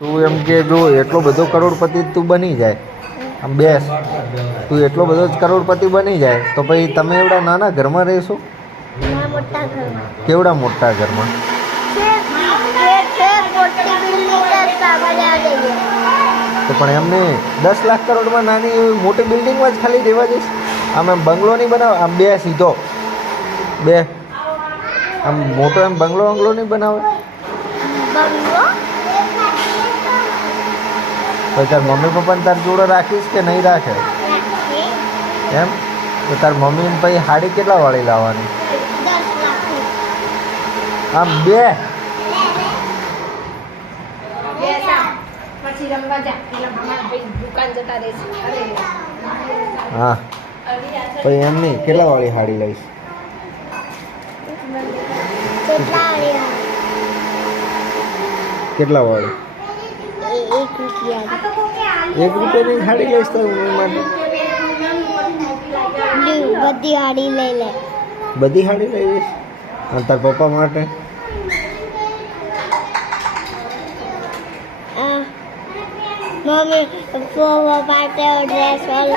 તું એમ કે જો એટલો બધો કરોડપતિ તું બની જાય આમ બેસ તું એટલો બધો જ કરોડપતિ બની જાય તો પછી તમે એવડા નાના ઘરમાં રહેશો કેવડા મોટા ઘરમાં તો પણ એમને 10 લાખ કરોડમાં નાની એવી મોટી બિલ્ડિંગમાં જ ખાલી રહેવા જઈશ આમ એમ બંગલો નહીં બનાવે આમ બે સીધો બે આમ મોટો એમ બંગલો નહીં બનાવે તો તાર મમ્મી પપ્પાને તાર જોડે રાખીશ કે નહીં રાખે એમ તો તાર મમ્મી ને પછી હાડી કેટલા વાળી લાવવાની આમ બે હા પછી એમ નહીં કેટલા વાળી હાડી લઈશ કેટલા વાળી 1 રૂપિયાની હાડી લઈશ તાર મમ્મી માટે બધી હાડી લઈ લે બધી હાડી લઈ લઈશ અને તાર પપ્પા માટે મમ્મી પપ્પા માટે ડ્રેસ અને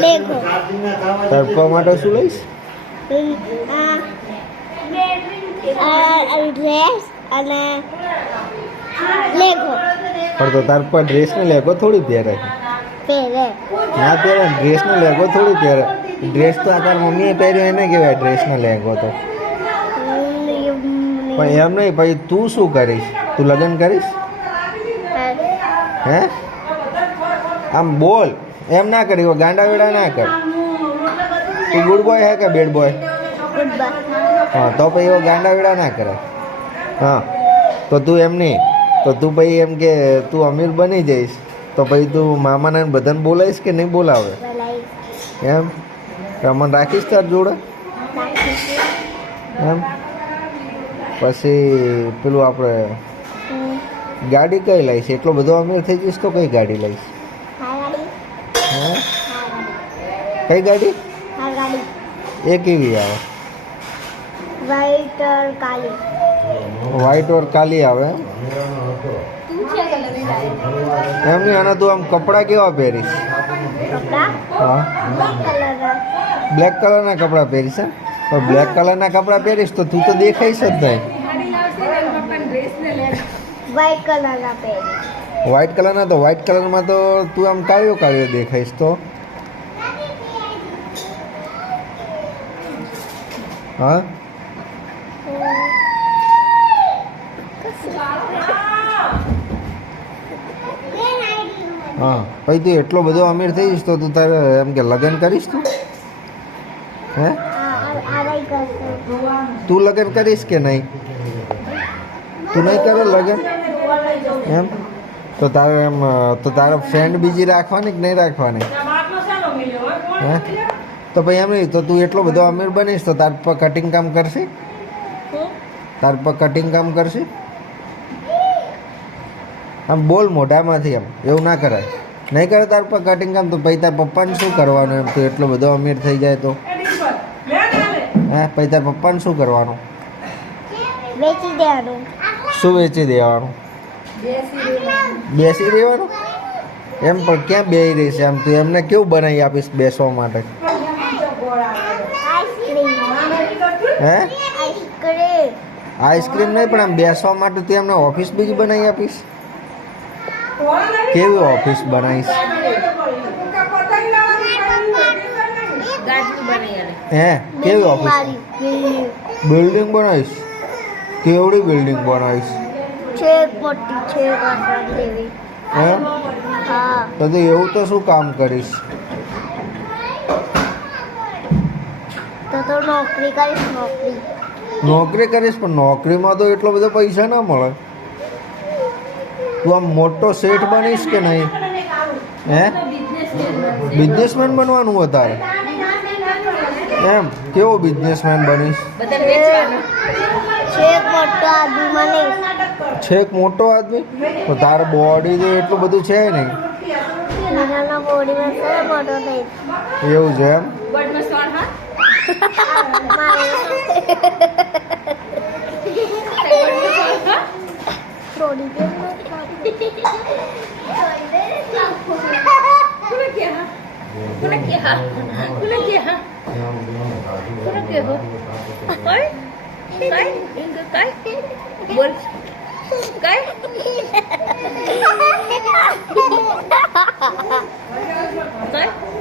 લેગો તાર પપ્પા માટે શું લઈશ ડ્રેસ અને લેગો પણ તો તાર પર ડ્રેસ ને લેગો થોડી પહેરે પહેરે ના પહેરે ડ્રેસ ને લેગો થોડી પહેરે ડ્રેસ તો તાર મમ્મીએ પહેર્યો એને કહેવાય ડ્રેસ ને લેગો તો પણ એમ નહીં પછી તું શું કરીશ તું લગ્ન કરીશ હે આમ બોલ એમ ના કરી ગાંડા વેડા ના કર તું ગુડ બોય હે કે બેડ બોય હા તો પછી એવો ગાંડા વેડા ના કરે હા તો તું એમ નહીં તો તું પછી એમ કે તું અમીર બની જઈશ તો પછી તું મામાને બધાને બોલાવીશ કે નહીં બોલાવે એમ અમને રાખીશ તાર જોડે એમ પછી પેલું આપણે ગાડી કઈ લઈશ એટલો બધો અમીર થઈ જઈશ તો કઈ ગાડી લઈશ હે કઈ ગાડી એ કેવી આવે વ્હાઈટ ઓર કાલી આવે એમ નહીં આના તું આમ કપડાં કેવા પહેરીશ હા બ્લેક કલરના કપડાં પહેરીશ હે પણ બ્લેક કલરના કપડાં પહેરીશ તો તું તો દેખાઈશ જ નહીં વ્હાઈટ કલરના પહેરે વ્હાઈટ કલરના તો વ્હાઈટ કલરમાં તો તું આમ કાળિયો દેખાઈશ તો હા હા પછી તું એટલો બધો અમીર થઈ જઈશ તો તું તારે એમ કે લગ્ન કરીશ તું હે તું લગ્ન કરીશ કે નહીં તું નહીં કરે લગ્ન એમ તો તારે એમ તો તારે ફ્રેન્ડ બીજી રાખવાની કે નહીં રાખવાની હે તો ભાઈ એમ નહીં તો તું એટલો બધો અમીર બનીશ તો તાર પર કટિંગ કામ કરશે તાર પર કટિંગ કામ કરશે આમ બોલ મોઢામાંથી એમ એવું ના કરાય નહીં કરે તાર પર કટિંગ કામ તો પછી તાર પપ્પાને શું કરવાનું એમ તું એટલો બધો અમીર થઈ જાય તો હે પછી તાર પપ્પાને શું કરવાનું વેચી દેવાનું શું વેચી દેવાનું બેસી રહેવાનું એમ પણ ક્યાં બેસી રહીશ એમ તું એમને કેવું બનાવી આપીશ બેસવા માટે હે આઈસ્ક્રીમ નહીં પણ આમ બેસવા માટે તું એમને ઓફિસ બીજી બનાવી આપીશ કેવી ઓફિસ બનાવીશ હે કેવી ઓફિસ બિલ્ડિંગ બનાવીશ કેવડી બિલ્ડિંગ બનાવીશ હે તો એવું તો શું કામ કરીશ તો નોકરી કરીશ નોકરી કરીશ પણ નોકરીમાં તો એટલો બધો પૈસા ના મળે તું આમ મોટો શેઠ બનીશ કે નહીં હે બિઝનેસમેન બનવાનું વધારે એમ કેવો બિઝનેસમેન બનીશ છેક મોટો આદમી તો તારે બોડી તો એટલું બધું છે નહીં એવું છે એમ છોડી દે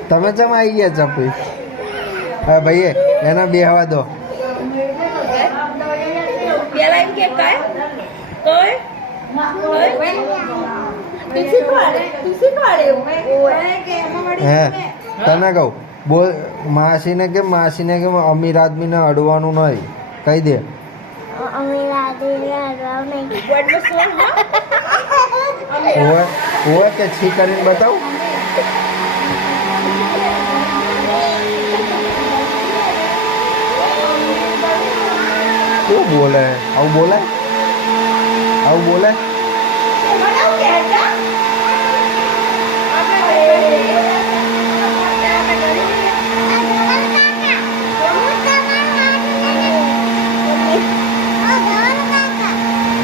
તમે ચમ આવી ગયા ચપી? હા ભાઈ એના બેહવા દો. હે તને કહું બોલ, માસીને કે અમીર આદમીને અડવાનું નહીં કહી દે. ઓય કે છી કરીને બતાવ. શું બોલે? આવું બોલે? આવું બોલે?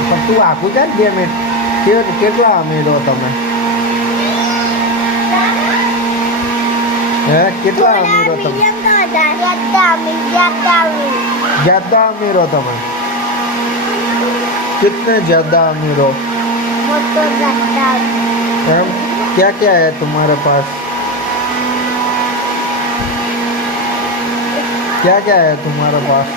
પણ તું આખું છે 2 મિનિટ. કેટલા અમીરો તમે? હે કેટલા અમીરો તમે? ज्यादा अमीर हो तुम? कितने ज्यादा अमीर हो? क्या क्या है तुम्हारे पास? क्या क्या है तुम्हारे पास?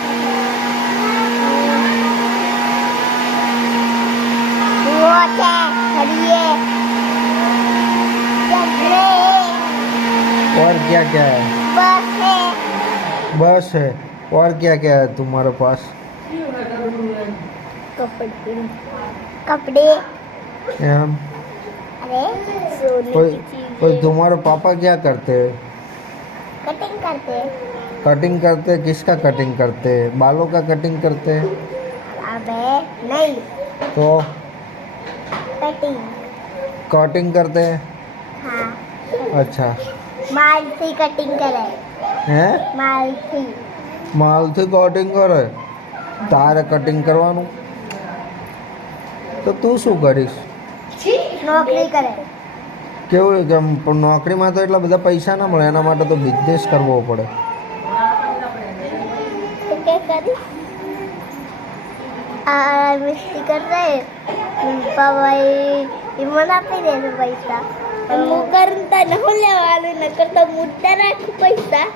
और क्या क्या है? बस है. और क्या क्या है तुम्हारे पास? कपड़े. एम अरे सोने की कोई चीजें. तुम्हारे पापा क्या करते हैं? कटिंग करते. कटिंग करते? किसका कटिंग करते? बालों का कटिंग करते? अबे नहीं, तो कटिंग. कटिंग करते हैं? हाँ, अच्छा. माल से कटिंग करे. हैं? माल से. માલથી કટિંગ કરે? તારે કટિંગ કરવાનું? તો તું શું કરીશ? नौकरी करे. કેવું કે પણ નોકરીમાં તો એટલા બધા પૈસા ના મળે, એના માટે તો બિઝનેસ કરવો પડે. तो क्या करी? मिस्त्री कर रहे ભાઈ મને આપી દે છે પૈસા. હું કરતા ન લેવાનું, ન કરતા મુદ્દા રાખું પૈસા.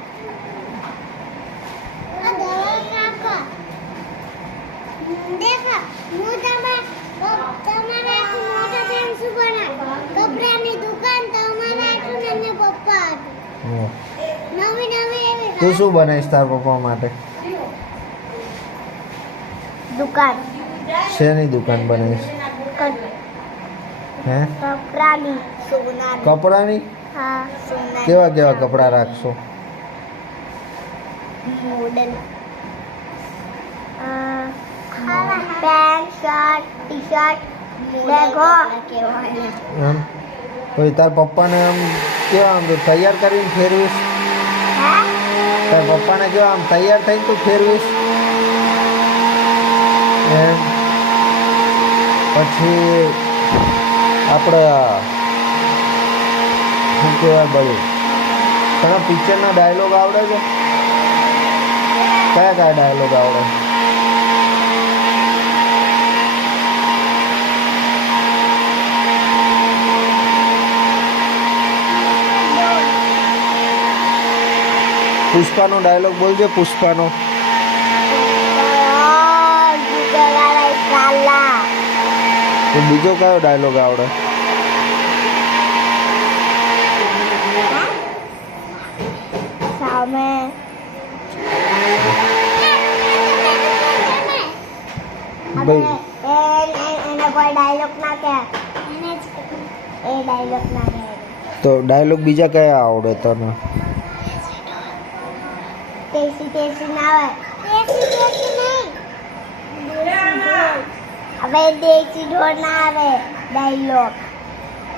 देखा હું તમારા મોટા બેન સુબના કપડાની દુકાન તમારા આટલું ને પપ્પા નવી નવી એવી તું શું બનાવીશ તાર પપ્પા માટે? દુકાન. શેની દુકાન બનાવીશ? હે? કપડાની. સોનાની. કપડાની? હા, સોનાની. કેવા કેવા કપડા રાખશો? Model. Pant, shirt, T shirt, લેગો. એમ પછી તાર પપ્પાને આમ કેવા આમ તું તૈયાર કરીને ફેરવીશ? તાર પપ્પાને કેવા આમ તૈયાર થઈને તું ફેરવીશ? એમ પછી આપણે શું કહેવાય બધું, તને પિક્ચરના ડાયલોગ આવડે છે? કયા કયા ડાયલોગ આવડે? પુષ્પાનો ડાયલોગ બોલજે. પુષ્પાનો. તો બીજો કયો ડાયલોગ આવડે? સામે એને કોઈ ડાયલોગ ના કહે, એ ડાયલોગ ના કહે. તો ડાયલોગ બીજા કયા આવડે તને? ટેસી ટેસી ના આવે. ટેસી ટેસી નહીં. હવે દેશી ઢોર ના આવે ડાયલોગ.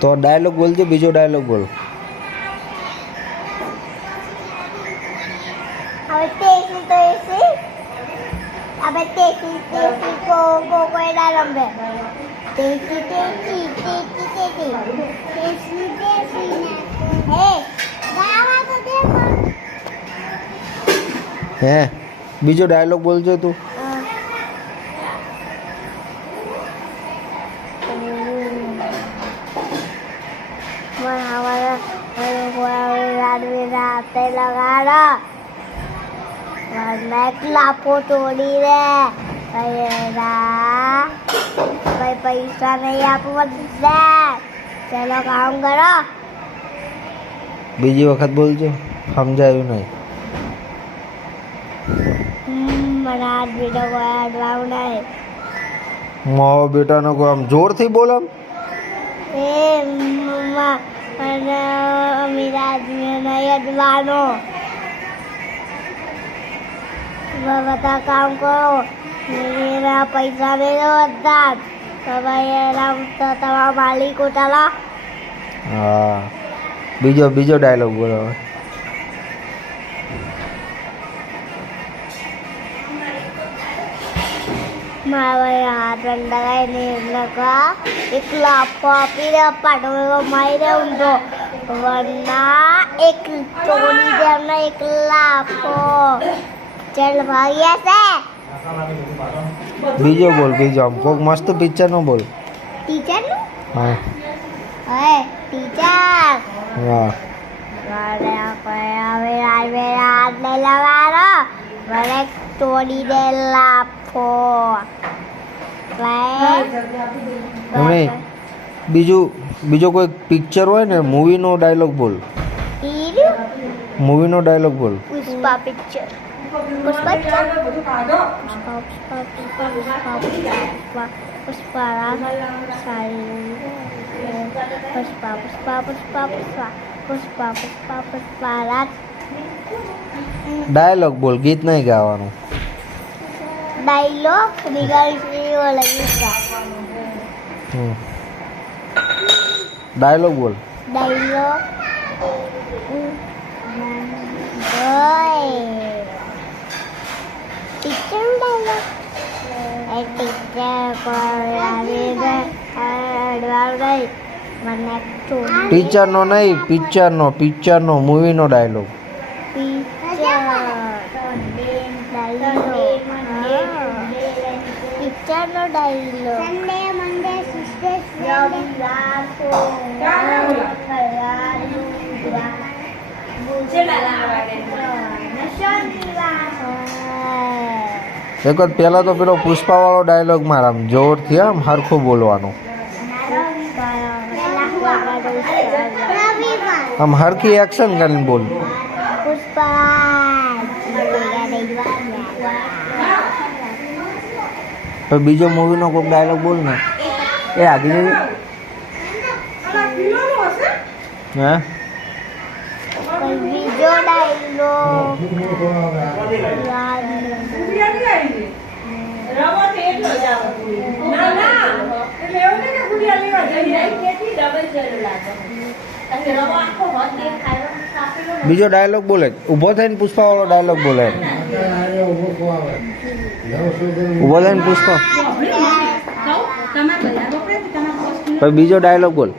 તો ડાયલોગ બોલજે, બીજો ડાયલોગ બોલ. હવે ટેસી તો એસી. હવે ટેસી ટેસી કો કો કોઈ ના રમે. ટેટી ટેટી ટેટી ટેટી ટેટી ટેટી હે ગાવા તો દે પણ હે બીજો ડાયલોગ બોલજો તું લાપો તોડી રે ભાઈ પૈસા નહીં આપવા દે ચલો કામ કરો બીજી વખત બોલજો સમજાયું નહીં મને આજ બેટા કોઈ અડવાવું નહીં મારો બેટાનો કોઈ આમ જોરથી બોલ આમ એ મમ્મા મને અમીરાજ નહીં અડવાનો બધા કામ કરો મેરા પૈસા મેળો બધા તમારા માલિકો ચાલો હા બીજો ડાયલોગ બોલો હવે. મારા હાથ લગાવીને લગા એક લાફો આપીને પાટો મારી દે ઊંધો વરના એક ચોરી જેમને એક લાફો ચાલ ભાગ્યા છે બીજો બોલ બીજો આમ કોક મસ્ત પિક્ચર નો બોલ ટીચર નું હા હે ટીચર વાહ મને હવે હાથ લઈ લવાનો મને ચોરી દે લાફો નહીં બીજો કોઈ પિક્ચર હોય ને મૂવીનો ડાયલોગ બોલ મૂવીનો ડાયલોગ બોલ પુષ્પા પિક્ચર પુષ્પા રાજ ડાયલોગ બોલ ગીત નહીં ગાવાનું ડાયલોગ નિગારી લગી ડાયલોગ બોલ ડાયલોગ ટીચર ડાયલોગ એ ટીચર મને ટીચરનો નહીં પિક્ચરનો મૂવીનો ડાયલોગ પિક્ચરનો ડાયલોગ સન્ડે મંડે એક વખત પહેલા તો પેલો પુષ્પા વાળો ડાયલોગ મારા આમ જોરથી આમ હરખું બોલવાનું આમ હરખી એક્શન કરીને બોલ તો બીજો મૂવીનો કોઈ ડાયલોગ બોલ ને એ આગળ હે બીજો ડાયલોગ બીજો ડાયલોગ બોલે ઊભો થઈને પુષ્પા વાળો ડાયલોગ બોલે ઊભો થઈને પુષ્પા પછી બીજો ડાયલોગ બોલ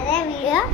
અરે વિડિયો